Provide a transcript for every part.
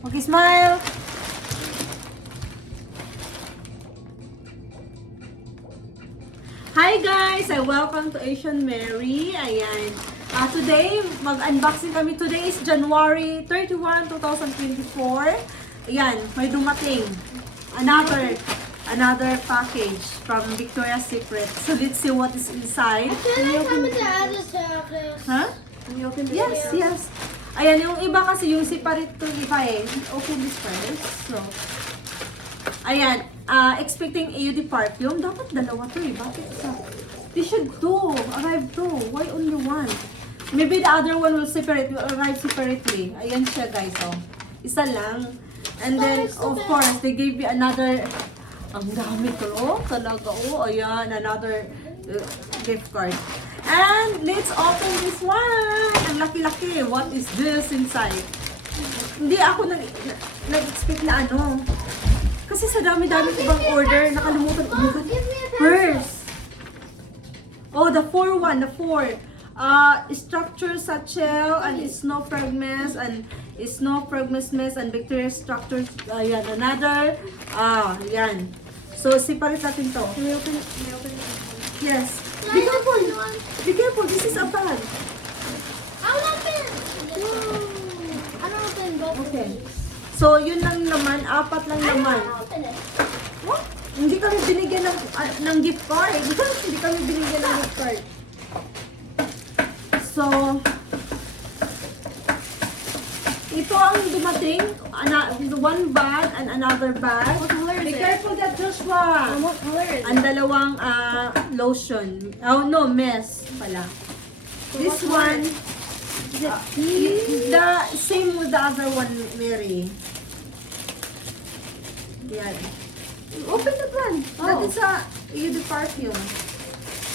Okay, smile. Hi guys! Welcome to Asian Mary. Ayan. Today, mag-unboxing kami. Today is January 31, 2024. Ayan, may dumating. Another package from Victoria's Secret. So let's see what is inside. I feel like I'm gonna add a chocolate. Huh? Can you open this? Yes. Ayan, yung iba kasi yung separate to iba eh. Open this first. So, ayan, expecting AUD perfume. Dapat dalawa to eh. Bakit isa? They should arrive two. Why only one? Maybe the other one will arrive separately. Ayan siya guys, oh. Isa lang. And then, of course, they gave me another. Ang dami to, oh. Talaga, oh. Ayan, another gift card. And let's open this one. Ang laki-laki. What is this inside? Hindi ako nag-expect na ano. Kasi sa dami-dami ko bang order, nakalimutan ko. First. Oh, the 4. Structure satchel and snow fragments and snow fragments and Victoria's structures. Ayan, another. Yan. So, separate natin to. Can we open it? Yes. Be careful. Be careful. This is a bag. I'll open. I'll open both. Okay. So, yun lang naman. 4 lang naman. I'll open it. What? Hindi kami binigyan ng gift card. Hindi kami binigyan ng gift card. So, ito ang dumating. One bag and another bag. What color is Be it? careful that, Joshua. What color is Ang dalawang lotion. Oh no, mess pala. This one, the same with the other one, Mary. Yan. Open that one. That is the perfume.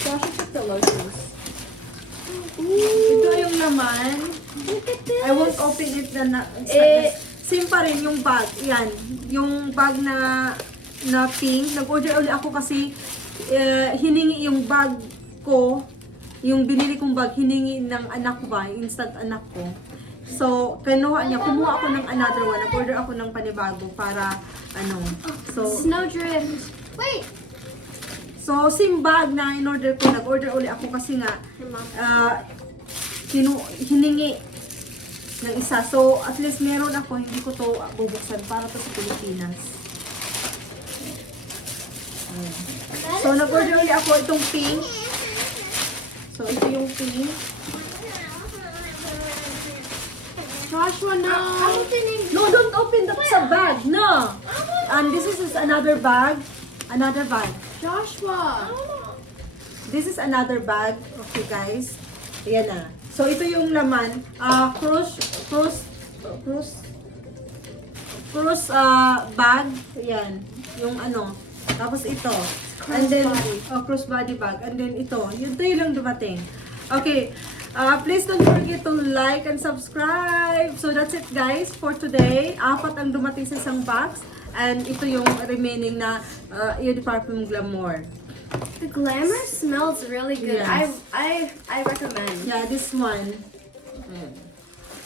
Josh, check the lotions. Ito yung laman. Look at this. I won't open it same pa rin yung bag. Yan. Yung bag na pink. Nag-order ulit ako kasi hiningi yung bag ko. Yung binili kong bag, hiningi ng anak ko ba? Instant anak ko. So, kumuha ako ng another one. Nag-order ako ng panibago para So, Snowdrift. Wait. so same bag na in-order ko. Nag-order ulit ako kasi nga hiningi ng isa. So, at least meron ako, hindi ko to bubuksan para to sa Pilipinas. So, nag-order ulit ako itong pink. So, ito yung pink. Joshua, no. I'm opening. No, don't open that sa bag. No. And this is another bag. Another bag. Joshua. This is another bag. Okay, guys. Ayan na. So, ito yung laman. Cruise bag. Ayan. Yung Tapos ito. And then, crossbody bag. And then ito. Ito yung lang dumating. Okay. Please don't forget to like and subscribe. So, that's it guys for today. 4 ang dumating sa isang box. And ito yung remaining na Eau de Parfum Glamour. The glamour smells really good. Yes. I recommend. Yeah, this one.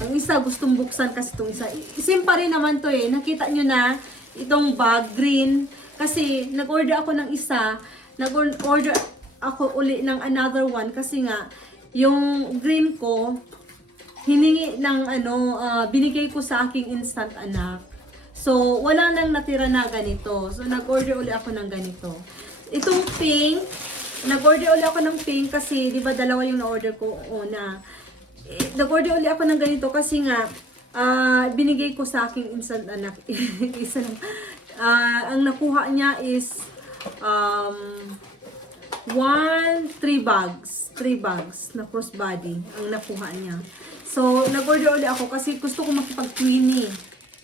Ang isa, gustong buksan kasi itong isa. Same pa rin naman to eh. Nakita nyo na itong bag, green. Kasi nag-order ako ng isa. Nag-order ako uli ng another one. Kasi nga, yung green ko, hiningi ng binigay ko sa aking instant anak. So, wala nang natira na ganito. So, nag-order uli ako ng ganito. Itong pink, nag-order uli ako ng pink kasi, di ba, dalawa yung na-order ko una. Nag-order uli ako ng ganito kasi nga, binigay ko sa aking instant anak. Isa lang. Ang nakuha niya is, 3 bags. 3 bags na crossbody ang nakuha niya. So, nag-order uli ako kasi gusto ko makipag-twinning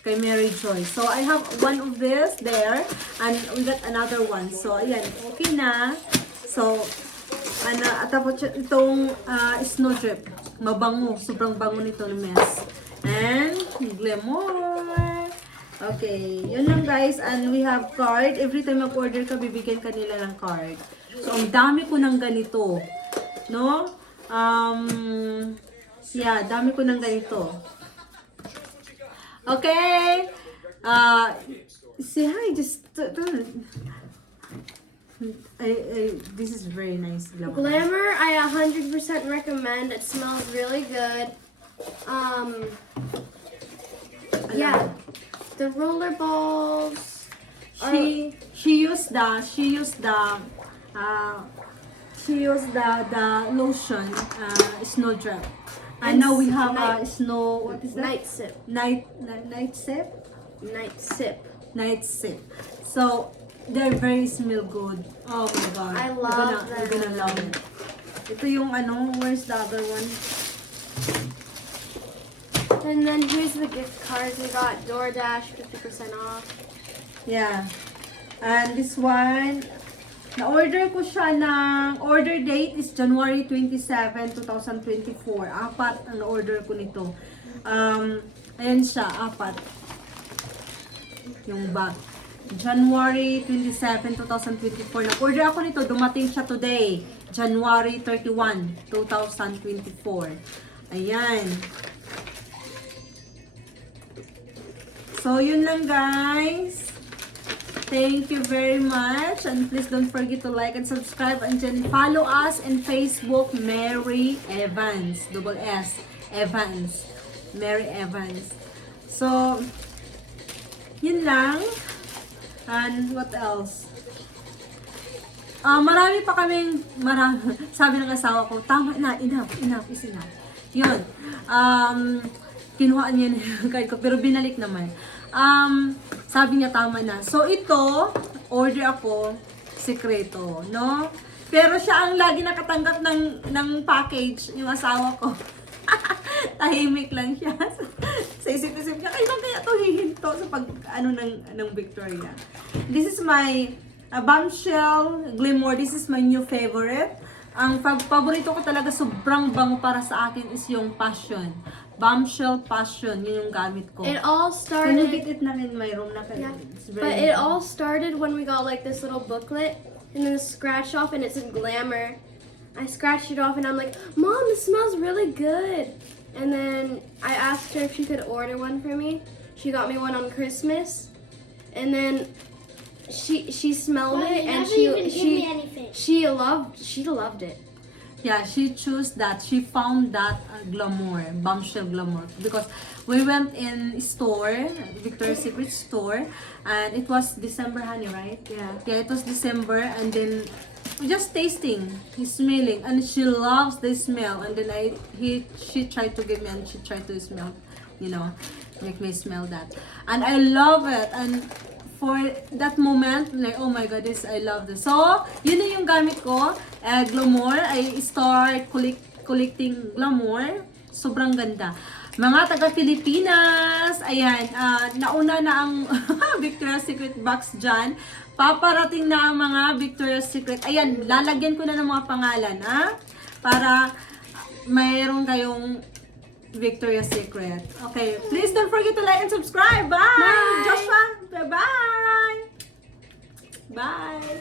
kay Mary Joy. So, I have one of this there and we got another one. So, ayan. Okay na. So, tapos itong Snowdrift. Mabango. Sobrang bango nito ng mess. And, Glamour. Okay. Yun lang guys. And we have card. Every time mag-order ka, bibigyan ka nila ng card. So, ang dami ko ng ganito. No? Yeah, dami ko ng ganito. Okay? Say hi, just this is very nice. Glamour, I 100% recommend. It smells really good. Yeah, the roller balls. She used the lotion, Snowdrop. And now we have snow. What is that? Night sip. Night sip. Night sip. Night sip. So they're very smell good. Oh my god. I love You're gonna them. love it. Ito yung ano, where's the other one? And then here's the gift cards. We got DoorDash 50% off. Yeah. And this one, na-order ko siya ng, order date is January 27, 2024. Apat ang na-order ko nito. Ayan siya, apat. Yung bag. January 27, 2024. Na-order ako nito, dumating siya today. January 31, 2024. Ayan. So, yun lang guys. Thank you very much. And please don't forget to like and subscribe. And then follow us in Facebook, Mary Evans. Double S. Evans. Mary Evans. So, yun lang. And what else? Marami pa kaming, sabi ng asawa ko, tama na, enough is enough. Yun. Kinuha niya yung card ko, pero binalik naman. Sabi niya tama na. So ito, order ako, sekreto, no? Pero siya ang lagi nakatanggap ng package, yung asawa ko. Tahimik lang siya. Sa isip-isip niya, kailan kaya ito hihinto sa ng Victoria. This is my Bombshell Glamour. This is my new favorite. Ang paborito ko talaga, sobrang bango para sa akin is yung Passion. Bombshell Passion, yun yung gamit ko. It all Can you started. get it na in my room? Yeah. It's very But it all started when we got like this little booklet and then scratch off and it said Glamour. I scratched it off and I'm like, Mom, this smells really good. And then I asked her if she could order one for me. She got me one on Christmas. And then she smelled Mom, it you and never even give me anything. she loved it. Yeah, she chose that. She found that Glamour, Bombshell Glamour. Because we went in store, Victoria's Secret store, and it was December, honey, right? Yeah, it was December, and then we just tasting, smelling, and she loves the smell. And then she tried to give me, and she tried to smell, make me smell that. And I love it. And for that moment, like, oh my god, I love this. So, yun na yung gamit ko, Glamour. I start collecting Glamour. Sobrang ganda. Mga taga-Pilipinas, ayan, nauna na ang Victoria's Secret box dyan. Paparating na ang mga Victoria's Secret. Ayan, lalagyan ko na ng mga pangalan, para mayroon kayong Victoria's Secret. Okay, please don't forget to like and subscribe. Bye! Bye! Joshua, bye-bye! Bye!